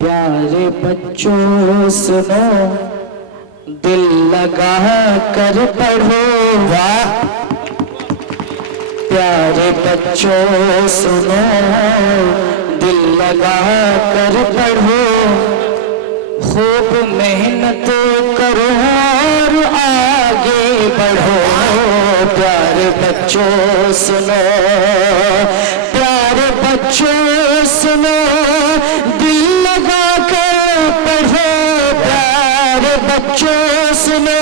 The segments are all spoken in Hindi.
प्यारे बच्चों सुनो, दिल लगा कर पढ़ो। वाह! प्यारे बच्चों सुनो, दिल लगा कर पढ़ो। खूब मेहनत करो और आगे बढ़ो। प्यारे बच्चों सुनो, प्यारे बच्चों सुनो, दिल लगा कर पढ़ो। प्यारे बच्चों सुनो,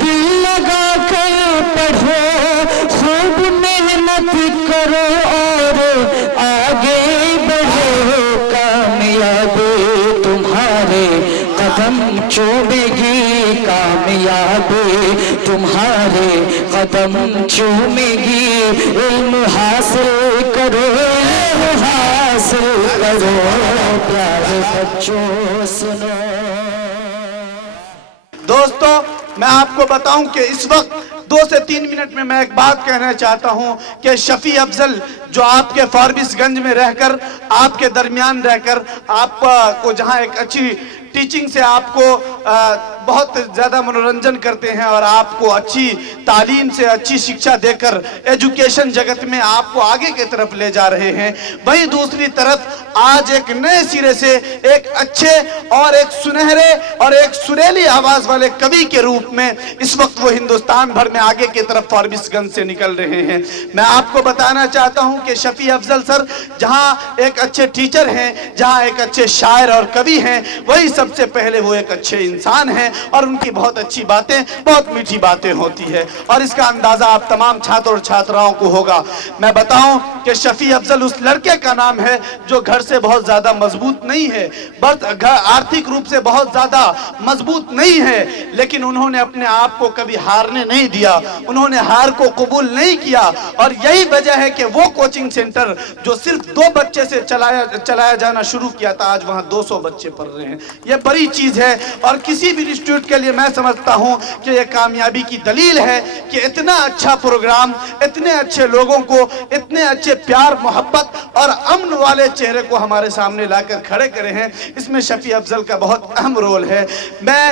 दिल लगा कर पढ़ो। खूब मेहनत करो और आगे बढ़ो। कामयाबी तुम्हारे कदम चूमेगी, कामयाबी तुम्हारे कदम चूमेगी। इल्म हासिल करो, हासिल करो। प्यारे बच्चों सुनो। दोस्तों, मैं आपको बताऊं कि इस वक्त 2 से 3 मिनट में मैं एक बात कहना चाहता हूं कि शफी अफजल जो आपके फारबिसगंज में रहकर, आपके दरमियान रहकर, आपको जहां एक अच्छी टीचिंग से आपको बहुत ज़्यादा मनोरंजन करते हैं और आपको अच्छी तालीम से अच्छी शिक्षा देकर एजुकेशन जगत में आपको आगे की तरफ ले जा रहे हैं, वहीं दूसरी तरफ आज एक नए सिरे से एक अच्छे और एक सुनहरे और एक सुरीली आवाज़ वाले कवि के रूप में इस वक्त वो हिंदुस्तान भर में आगे की तरफ फारबिसगंज से निकल रहे हैं। मैं आपको बताना चाहता हूं कि शफी अफजल सर जहां एक अच्छे टीचर हैं, जहां एक अच्छे शायर और कवि हैं, वही सबसे पहले वो एक अच्छे इंसान हैं और उनकी बहुत अच्छी बातें, बहुत मीठी बातें होती है और इसका अंदाजा आप तमाम छात्र और छात्राओं को होगा। मैं बताऊं कि शफी अफजल उस लड़के का नाम है जो घर से बहुत ज्यादा मजबूत नहीं है, बस आर्थिक रूप से बहुत ज्यादा मजबूत नहीं है, लेकिन उन्होंने अपने आप को कभी हारने नहीं दिया, उन्होंने हार को कबूल नहीं किया और यही वजह है कि वो कोचिंग सेंटर जो सिर्फ 2 बच्चे से चलाया जाना शुरू किया था, आज वहां 200 बच्चे पढ़ रहे हैं। ये बड़ी चीज है और किसी भी इंस्टीट्यूट के लिए मैं समझता हूं कि यह कामयाबी की दलील है कि इतना अच्छा प्रोग्राम, इतने अच्छे लोगों को, इतने अच्छे प्यार, मोहब्बत और अमन वाले चेहरे को हमारे सामने लाकर खड़े करे हैं। इसमें शफी अफजल का बहुत अहम रोल है। मैं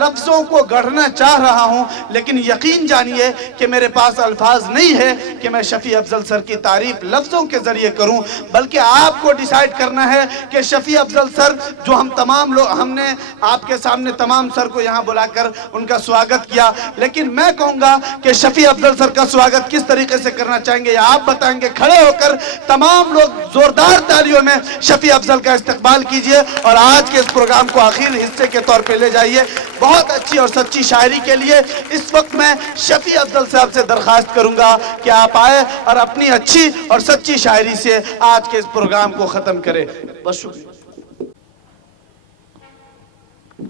लफ्जों को गढ़ना चाह रहा हूं, लेकिन यकीन जानिए कि मेरे पास अल्फाज नहीं है कि मैं शफी अफजल सर की तारीफ लफ्जों के जरिए करूं, बल्कि आपको डिसाइड करना है कि शफी अफजल सर जो हम तमाम लोग, हमने आपके सामने तमाम सर को यहां बुलाकर उनका स्वागत किया, लेकिन मैं कहूंगा कि शफी अफजल सर का स्वागत किस तरीके से करना चाहेंगे या आप बताएंगे। खड़े होकर तमाम लोग जोरदार तालियों में शफी अफजल का इस्तकबाल कीजिए और आज के इस प्रोग्राम को आखिर हिस्से के तौर पे ले जाइए। बहुत अच्छी और सच्ची शायरी के लिए इस वक्त मैं शफी अफजल साहब से दरखास्त करूंगा कि आप आए और अपनी अच्छी और सच्ची शायरी से आज के इस प्रोग्राम को खत्म करें। बस शुक्रिया।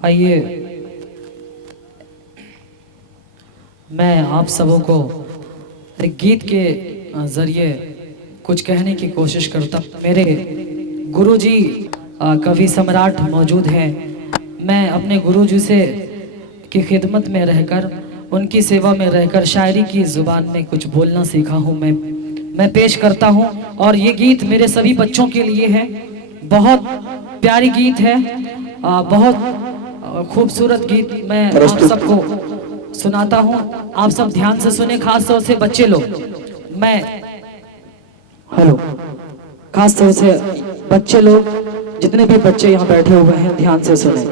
आइए मैं आप सबों को एक गीत के जरिए कुछ कहने की कोशिश करता हूँ। मेरे गुरुजी कवि सम्राट मौजूद हैं। मैं अपने गुरुजी से की खिदमत में रहकर, उनकी सेवा में रहकर शायरी की ज़ुबान में कुछ बोलना सीखा हूँ। मैं पेश करता हूँ और ये गीत मेरे सभी बच्चों के लिए है। बहुत प्यारी गीत है, बहुत खूबसूरत गीत मैं आप सबको सुनाता हूँ। आप सब ध्यान से सुने, खास तौर से बच्चे लोग। मैं हेलो, खास तौर से बच्चे लोग, जितने भी बच्चे यहाँ बैठे हुए हैं, ध्यान से सुने।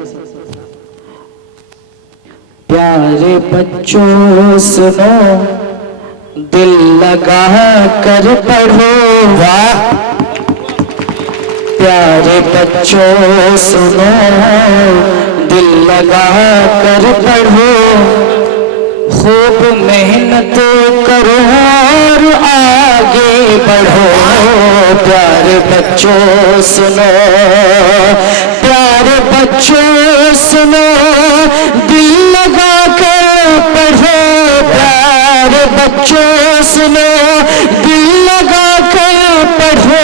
प्यारे बच्चों सुनो, दिल लगा कर पढ़ो। वाह! प्यारे बच्चों सुनो, दिल लगा कर पढ़ो। खूब मेहनत करो और आगे बढ़ो। प्यारे बच्चों सुनो, प्यारे बच्चों सुनो, दिल लगा कर पढ़ो। प्यारे बच्चों सुनो, दिल लगा कर पढ़ो।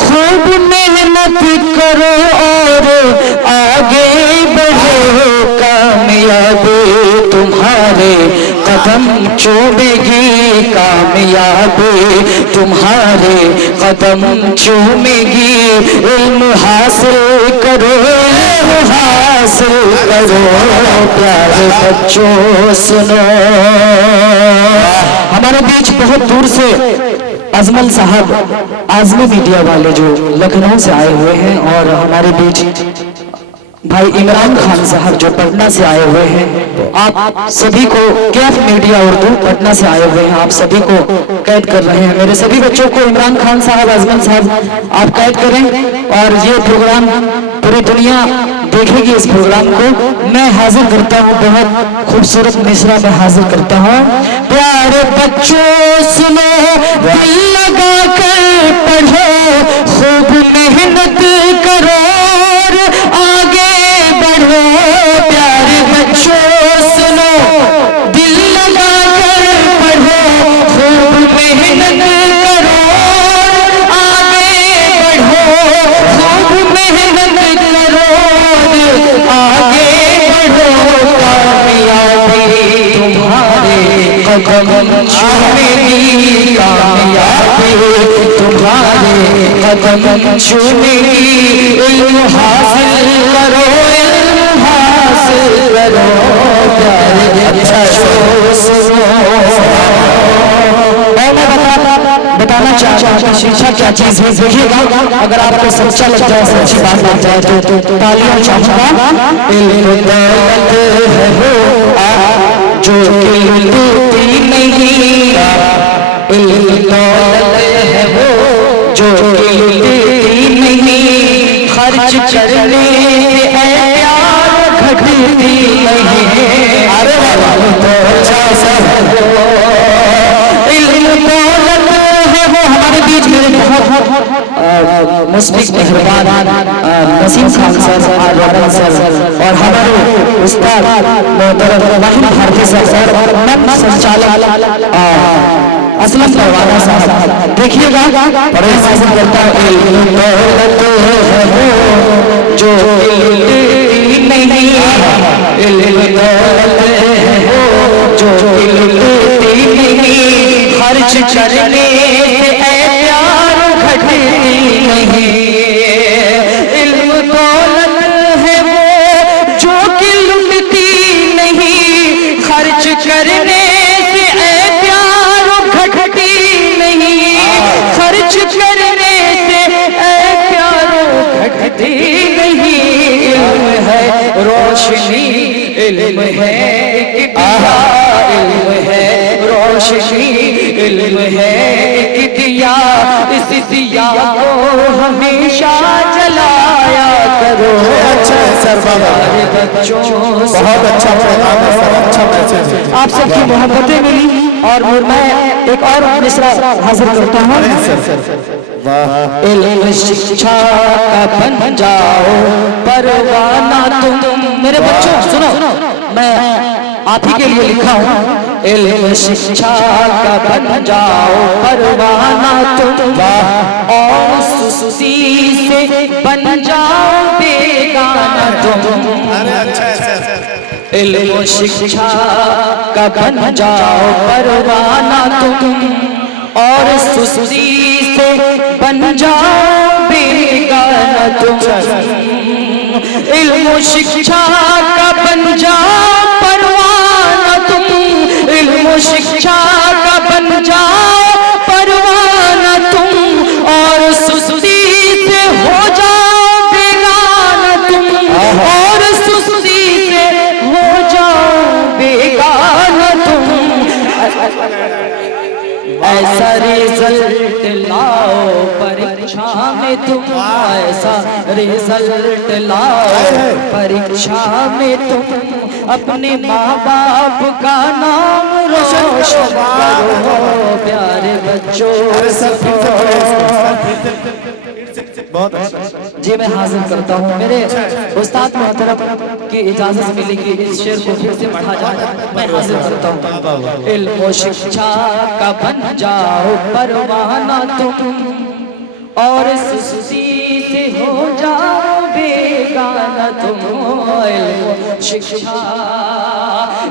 खूब मेहनत करो और आगे बढ़ो। कामयाबी तुम्हारे कदम चूमेगी कामयाबी, तुम्हारे कदम चूमेगी। इल्म हासिल करो, हासिल करो प्यारे बच्चों सुनो। हमारे बीच बहुत दूर से अजमल साहब आजमी मीडिया वाले जो लखनऊ से आए हुए हैं, और हमारे बीच भाई इमरान खान साहब जो पटना से आए हुए हैं। तो आप सभी को कैफ मीडिया उर्दू पटना से आए हुए हैं, आप सभी को कैद कर रहे हैं। मेरे सभी बच्चों को इमरान खान साहब, अजमल साहब आप कैद करें, और ये प्रोग्राम पूरी दुनिया देखेगी इस प्रोग्राम को। मैं हाजिर करता हूँ, बहुत खूबसूरत मिसरा में हाजिर करता हूँ। प्यारे बच्चों सुनो, दिल लगा कर पढ़ो, खूब मेहनत करो और आगे बढ़ो। प्यारे बच्चों सुनो, दिल लगा कर पढ़ो, खूब मेहनत करो और आगे बढ़ो। खूब मेहनत करो, आगे बढ़ो, कामयाबी तुम्हारे कदम चूमेगी, कामयाबी तुम्हारे कदम चूमेगी। इल्म हासिल करो, इल्म हासिल करो प्यारे बच्चों सुनो। मैं बताना चाहता हूँ शिक्षा क्या चीज है। देखिएगा, अगर आपको सच्चा लग जाए, सच्ची बात लग जाए तो तालियां चाहूंगा। इल्म दौलत है वो जो गिनती नहीं, इल्म दौलत है वो जो गिनती नहीं, खर्च करने से प्यार घटती नहीं। अरे इल्म दौलत है वो। हमारे बीच मेरे बहुत मुस्लिक मेहरबान नसीम खान सर और हमारे उस्ताद मोहतरम वाहिद भारती सर और मंच संचालक असलम परवाना साहब। देखिएगा, बड़े हासिल करता है। इल्म दौलत है वो जो गिनती नहीं, इल्म दौलत है वो जो गिनती नहीं, खर्च करने से प्यार घटती नहीं। इल्म दौलत है वो जो कि लुटती नहीं, खर्च करने से प्यार घटती नहीं, खर्च करने से प्यार घटती नहीं। इल्म है रोशनी, इल्म है एक दिया, इल्म है रोशनी, इल्म है एक दिया। इस दिया को हमेशा जलाया करो। अच्छा है सर, बच्चों बहुत अच्छा प्रोग्राम है सर, अच्छा मैसेज है। आप सबकी मोहब्बतें मिली, और मैं एक और मिसरा हाजिर करता हूँ। इल्म शिक्षा का बन जाओ परवाना तुम। मेरे बच्चों सुनो, मैं आप ही के लिए लिखा हूँ। इल्म शिक्षा का बन जाओ परवाना तुम, और सुस्ती से बन जाओ बेगाना तुम। अरे अच्छा है सर। इल्म शिक्षा का बन जाओ परवाना तुम, और सुस्ती से बन जाओ बेगाना तुम। इल्म शिक्षा का बन जाओ परवाना तुम, इल्म शिक्षा का बन जाओ परवाना तुम, और सुस्ती से हो जाओ बेगाना तुम, और सुस्ती से हो जाओ बेगाना तुम। ऐसा रिजल्ट लाओ परीक्षा में तुम, ऐसा रिजल्ट लाओ परीक्षा में तुम, अपने माँ बाप का नाम रोशन करो प्यारे बच्चों। बहुत अच्छा। जी मैं हाजिर करता हूँ, मेरे उस्ताद मोहतरम की इजाजत मिली कि इस शेर को फिर से पढ़ा जाए, मैं हाजिर करता हूँ। इल्म शिक्षा का बन जाओ परवाना तुम, और सुस्ती से हो जाओ बेगाना तुम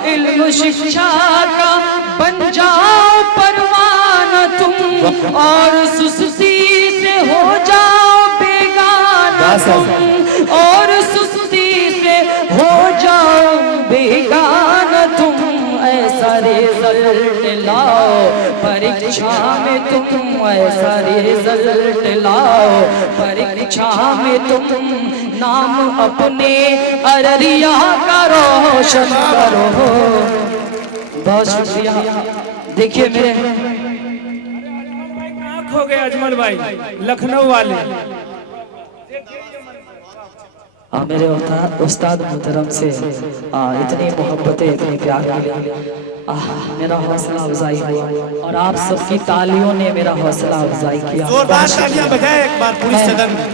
इल्म शिक्षा का बन जाओ परवाना तुम, और सुस्ती से हो जाओ बेगाना तुम, और सुस्ती से हो जाओ बेगाना तुम। ऐसा रिजल्ट लाओ परीक्षा में तुम, ऐसा रिजल्ट लाओ परीक्षा में तुम, नाम अपने अररिया का रोशन करो। बहुत शुक्रिया। देखिए मेरे हो गए अजमल भाई लखनऊ वाले। मेरे उस्ताद मोहतरम से इतनी मोहब्बतें इतनी प्यार मिली, मेरा हौसला अफजाई हुआ और आप सबकी तालियों ने मेरा हौसला अफजाई किया। जोरदार तालियां बजाएं एक बार पूरी सदन में।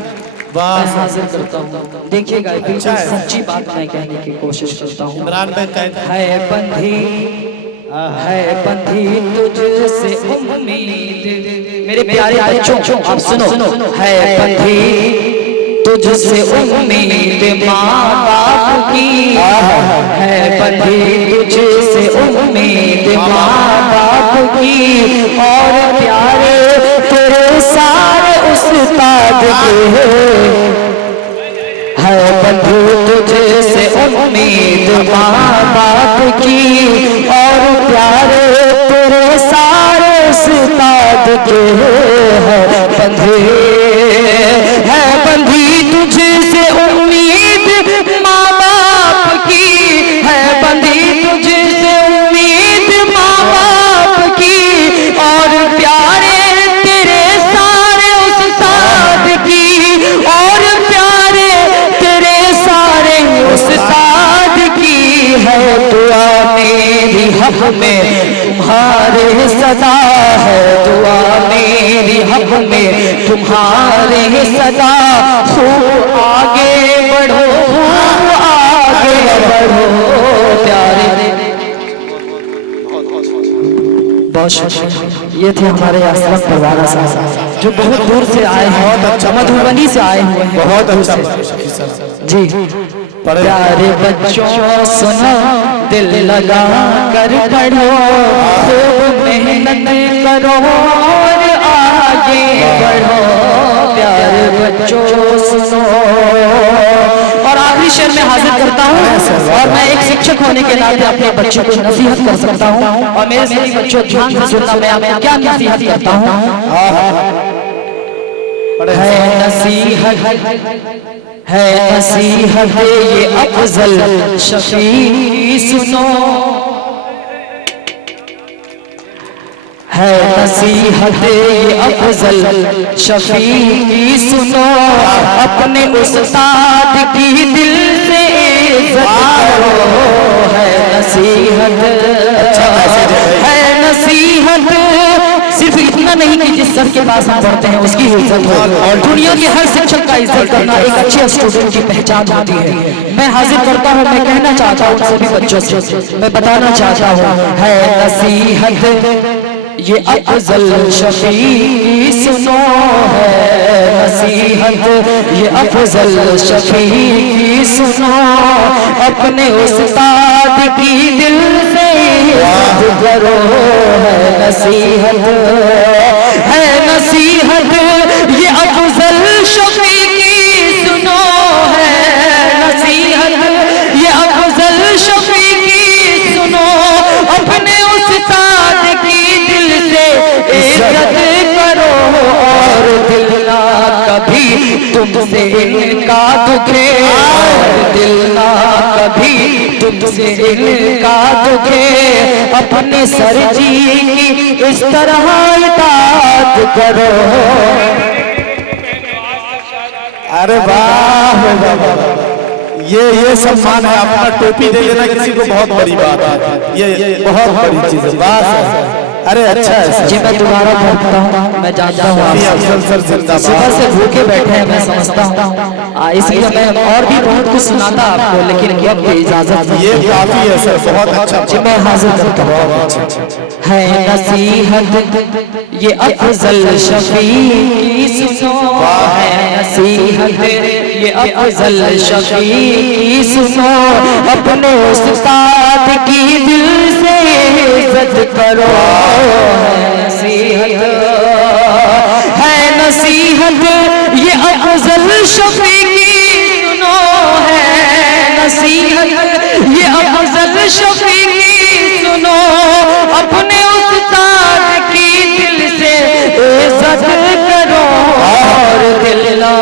मैं हाजिर करता हूँ, देखिएगा बिल्कुल सच्ची बात मैं कहने की कोशिश करता हूँ। है बंधी तुझसे उम्मीद, मेरे प्यारे बच्चों आप सुनो, है बंधी तुझसे उम्मीद माँ बाप की, है बंधी तुझसे उम्मीद माँ बाप की, और प्यारे तेरे सारे उस्ताद के, है बंधु तुझसे उम्मीद माँ बाप की, और प्यारे तेरे सारे उस्ताद के, है बंधु है बंधी तुझसे उम्मीद माँ बाप की, है बंधी तुझसे उम्मीद माँ बाप की, और प्यारे तेरे सारे उस्ताद की, और प्यारे तेरे सारे उस्ताद की, है दुआ मेरी हक में तुम्हारे सदा, है दुआ मेरी हक में तुम्हारे सदा, खूब आगे बढ़ो आगे बढ़ो प्यारे। बहुत शुक्रिया। ये थे हमारे असलम परवाना साहब जो बहुत दूर से आए हैं, बहुत अच्छा मधुबनी से आए हुए हैं, बहुत अच्छा जी। प्यारे बच्चों सुनो दिल लगा कर पढ़ो, खूब मेहनत करो और आगे बढ़ो। प्यारे बच्चों सुनो, और आखिरी शेर में हाजिर करता हूँ, और मैं एक शिक्षक होने के नाते अपने बच्चों को नसीहत कर सकता हूँ, और मेरे सभी बच्चों ध्यान से सुनना, मैं आपको क्या नसीहत करता हूँ। है नसीहत ये अफजल शफी सुनो, है नसीहत ये अफजल शफी सुनो, अपने उस्ताद की दिल से इज्जत करो। है नसीहत, है नसीहत, सिर्फ इतना नहीं कि जिस सर के पास हम पढ़ते हैं उसकी इज्जत हो, और दुनिया के हर शिक्षक का इज्जत करना एक अच्छे स्टूडेंट की पहचान होती है। मैं हाजिर करता हूँ, मैं कहना चाहता हूँ सभी बच्चों से, मैं बताना चाहता हूँ, है नसीहत ये अफजल शफी सुनो, है नसीहत ये अफजल शफी सुनो, अपने उस्ताद की दिल से इज्जत करो। है नसीहत, है नसीहत ये अफजल शफी की सुनो, है नसीहत ये अफजल शफी की सुनो, अपने उस्ताद की दिल से इज्जत करो, और दिल ना कभी तुमसे इनका दुखे, और दिल ना कभी तुमसे इनका दुखे, अपने सर जी की इस तरह इताअत करो। अरे वाह, ये सम्मान है, अपना टोपी दे देना किसी को बहुत बड़ी बात है, ये बहुत बड़ी चीज है। वाह, अरे अच्छा है जी। मैं दोबारा पढ़ता हूँ, मैं जानता हूँ आप सुबह से भूखे बैठे हैं, मैं समझता हूँ, इसलिए मैं और भी बहुत कुछ सुनाता आपको, लेकिन वक्त की इजाजत ये काफी है सर, बहुत अच्छा जी। मैं हाजिर करता हूँ, है नसीहत ये अफजल शफी सुनो, है नसीहत ये अफजल शफी की सुनो, अपने उस्ताद की दिल से इज्जत करो। है नसीहत ये अफजल शफी की सुनो, है नसीहत ये अफजल शफी की सुनो, अपने उस्ताद की दिल से इज्जत करो। और दिल ना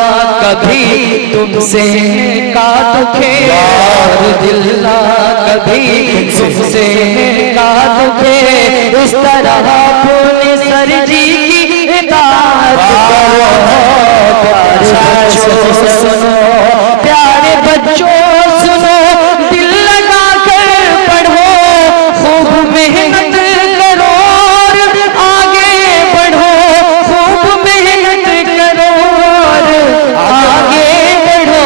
कभी तुमसे का दुखे, और दिल ना कभी तुमसे का दुखे, इस तरह अपने सर जी की इताअत करो। प्यारे बच्चों सुनो, दिल लगा कर पढ़ो, खूब मेहनत करो और आगे बढ़ो, खूब मेहनत करो और आगे बढ़ो।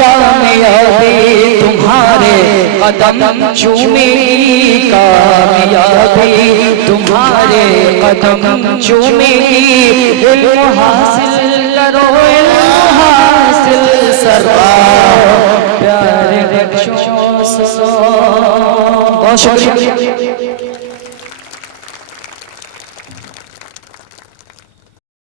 कामयाबी तुम्हारे कदम चूमेगी, कामयाबी तुम्हारे कदम चूमेगी। इल्म हासिल करो, इल्म हासिल सरकार। प्यारे बच्चों सुनो, बहुत शुक्रिया।